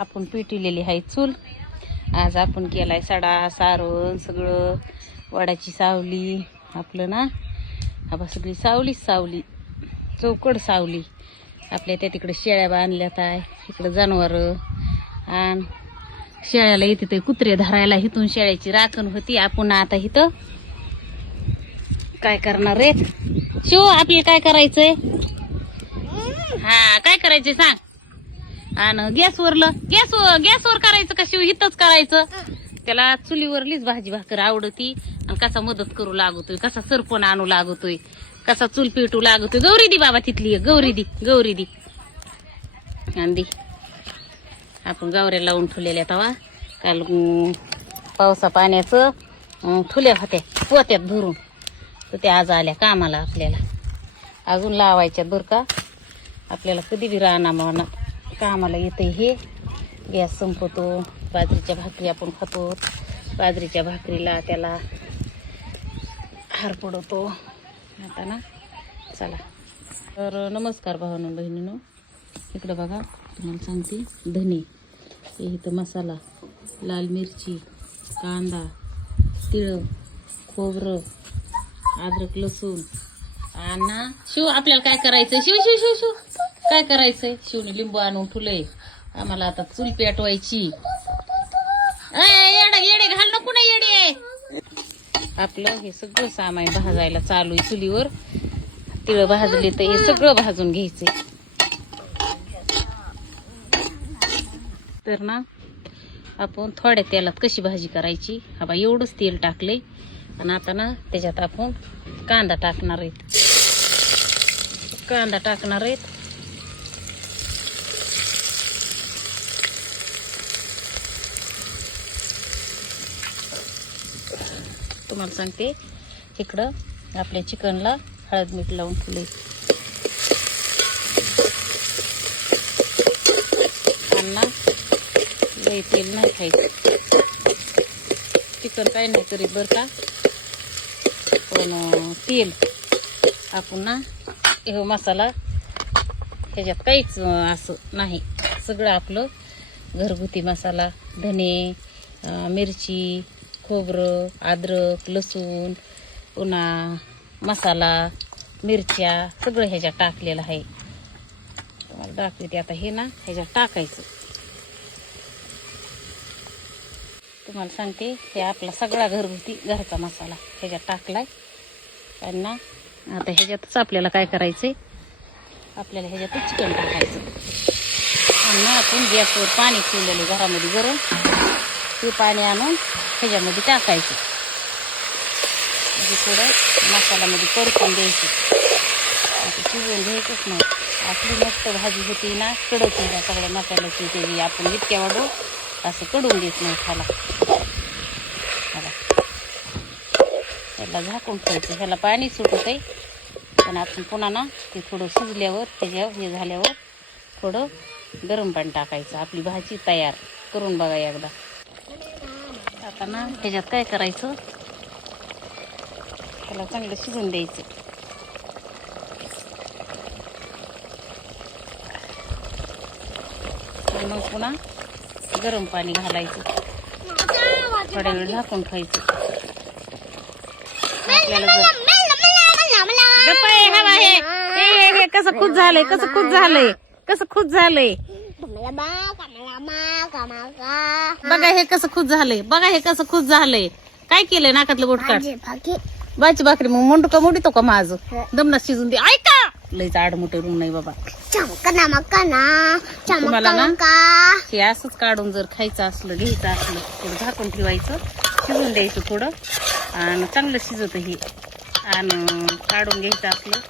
आपण पेटवलेली आहे चूल. आज आपण केलाय सडा सारवण सगळं. वडाची सावली आपलं ना, हा सगळी सावलीच सावली, चौकड सावली. आपल्या त्या तिकडे शेळ्या बांधल्यात आहे, इकडं जनावर. आणि शेळ्याला येते ते कुत्रे धरायला, इथून शेळ्याची राखण होती. आपण आता इथं काय करणार रे शिव, आपल्याला काय करायचंय? हा काय करायचंय सांग. आणि गॅसवर करायचं का शिव? इथंच करायचं. त्याला चुलीवरलीच भाजी भाकर आवडती. आणि कसा मदत करू लागतोय, कसा सरपण आणू लागतोय, कसा चूल पेटू लागतोय. गौरी दी बाबा तिथली, गौरी दी आणि दी. आपण गावऱ्या लावून ठेवलेल्या तवा काल पावसा पाण्याचं ठुल्या होत्या पोत्यात भरून, तर त्या आज आल्या कामाला. आपल्याला अजून लावायच्यात बरं का. आपल्याला कधी बी राहणार कामाला येते हे. गॅस संपतो. बाजरीच्या भाकरी आपण खातो. बाजरीच्या भाकरीला त्याला हार पडतो. आता ना चला तर नमस्कार भावांनो बहिणींनो. इकडं बघा तुम्हाला सांगते, धने हे इथं मसाला, लाल मिरची, कांदा, तिळ, खोबरं, अद्रक, लसूण. आणि शिव आपल्याला काय करायचंय? शिव शिव शिव शिव काय करायचंय? शिवने लिंबू आणून ठुलंय. आम्हाला आता चूल पेटवायची. येडे घाल नको ना येडे. आपलं हे सगळं सामान भाजायला चालू आहे चुलीवर. तिळ भाजले तर हे सगळं भाजून घ्यायचंय. तर ना आपण थोड्या तेलात कशी भाजी करायची, हा बा एवढंच तेल टाकलंय. आणि आता ना त्याच्यात आपण कांदा टाकणार आहेत. तुम्हाला सांगते, इकडं आपल्या चिकनला हळद मीठ लावून ठेवले. अण्णा लई तेल नाही खायचं. चिकन काय नाही करीत बरं का, पण तेल आपण ना हे मसाला ह्याच्यात काहीच असं नाही. सगळं आपलं घरगुती मसाला, धने, मिरची, खोबरं, अद्रक, लसूण, पुन्हा मसाला, मिरच्या सगळं ह्याच्यात टाकलेलं आहे. तुम्हाला दाखवते आता. हे ना ह्याच्यात टाकायचं. तुम्हाला सांगते, हे आपला सगळा घरगुती घरचा मसाला ह्याच्यात टाकलाय. आणि ना आता ह्याच्यातच आपल्याला काय करायचंय, आपल्याला ह्याच्यातच चिकन टाकायचं. आणि ना आपण गॅसवर पाणी ठेवलेलं घरामध्ये गरम, ते पाणी आणून ह्याच्यामध्ये टाकायचं. म्हणजे थोडं मसाल्यामध्ये परतून द्यायचं. आता शिजवून घ्यायचंच नाही. आपली मस्त भाजी होती ना, कडक आहे सगळ्या मसाल्याची. त्याची आपण इतक्या वाढू असं कडून देत नाही खाला. ह्याला झाकून ठेवायचं. ह्याला पाणी सुटत आहे, पण आपण पुन्हा ना ते थोडं शिजल्यावर त्याच्यावर हे झाल्यावर थोडं गरम पाणी टाकायचं. आपली भाजी तयार करून बघा एकदा. आता ना ह्याच्यात काय करायचं, ह्याला चांगलं शिजून द्यायचं. मग पुन्हा गरम पाणी घालायचं. थोड्या वेळ झाकून ठेवायचं. हे कसं खुश झालंय, कसं खुश झालंय, कसं खुश झालंय बघा. हे कसं खुश झालंय बघा. हे कसं खुश झालंय. काय केलंय नाकातलं बोट काढ. भाजी भाकरी मग मुंडका मोडीतो का माझं? दमना शिजून दे. ऐका लईच आडमुठे रूम नाही बाबा. तुम्हाला ना हे असंच काढून जर खायचं असलं, घ्यायचं असलं, थोडं झाकून ठेवायचं, शिजून द्यायचं थोडं. आणि चांगलं शिजत हे. आणि काढून घ्यायचं असलं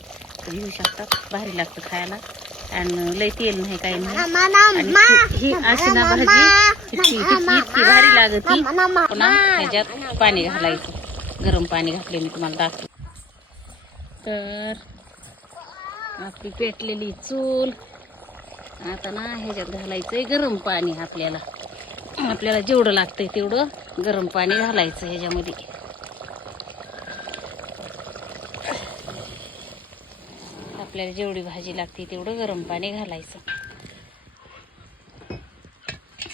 तर घेऊ शकतात. भारी लागतं खायला. आणि लई तेल नाही काही नाही. आणि ही अशी ना भाजी इतकी भारी लागती. पुन्हा ह्याच्यात पाणी घालायचं. गरम पाणी घातले मी तुम्हाला दाखव. तर आपली पेटलेली चूल. आता ना ह्याच्यात घालायचंय गरम पाणी. आपल्याला जेवढं लागतंय तेवढं गरम पाणी घालायचं ह्याच्यामध्ये. आपल्याला जेवढी भाजी लागते तेवढं गरम पाणी घालायचं.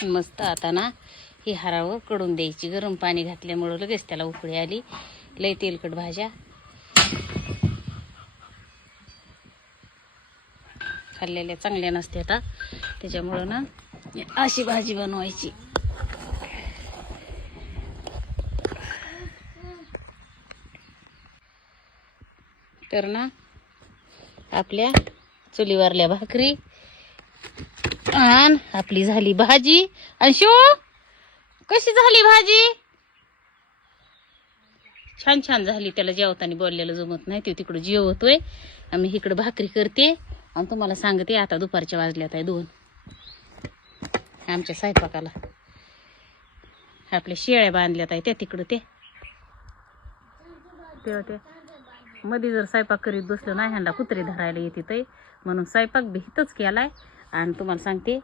मस्त आता ना ही हरावं कडून द्यायची. गरम पाणी घातल्यामुळं लगेच त्याला उकळी आली. लय तेलकट भाज्या खाल्लेल्या चांगल्या नसते आता, त्याच्यामुळं ना अशी भाजी बनवायची. तर ना आपल्या चुलीवरल्या भाकरी आणि आपली झाली भाजी. आणि शो कशी झाली भाजी? छान छान झाली. त्याला जेवताना बोललेलं जमत नाही, ते तिकडं जेवतोय, आम्ही इकडं भाकरी करते आणि तुम्हाला सांगते आता दुपारच्या वाजल्यात आहे 2 आमच्या स्वयंपाकाला. आपल्या शेळ्या बांधल्यात आहे त्या तिकडं ते मध्ये जर स्वयंपाक करीत बसलो नाही ह्यांना कुत्री धरायला येते ते, म्हणून स्वयंपाक बी हितच केलाय. आणि तुम्हाला सांगते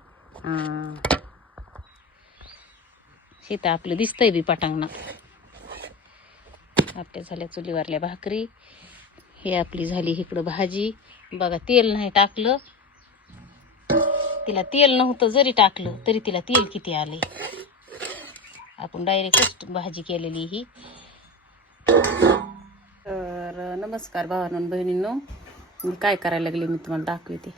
शेत आपलं दिसतंय बी पटांगणं. आपल्या झाल्या चुलीवरल्या भाकरी, ही आपली झाली इकडं भाजी. बघा तेल नाही टाकलं, तिला तेल नव्हतं जरी टाकलं तरी तिला तेल किती आले. आपण डायरेक्ट भाजी केलेली ही. तर नमस्कार भावांनो बहिणींनो, मी काय करायला लागले मी तुम्हाला दाखवते.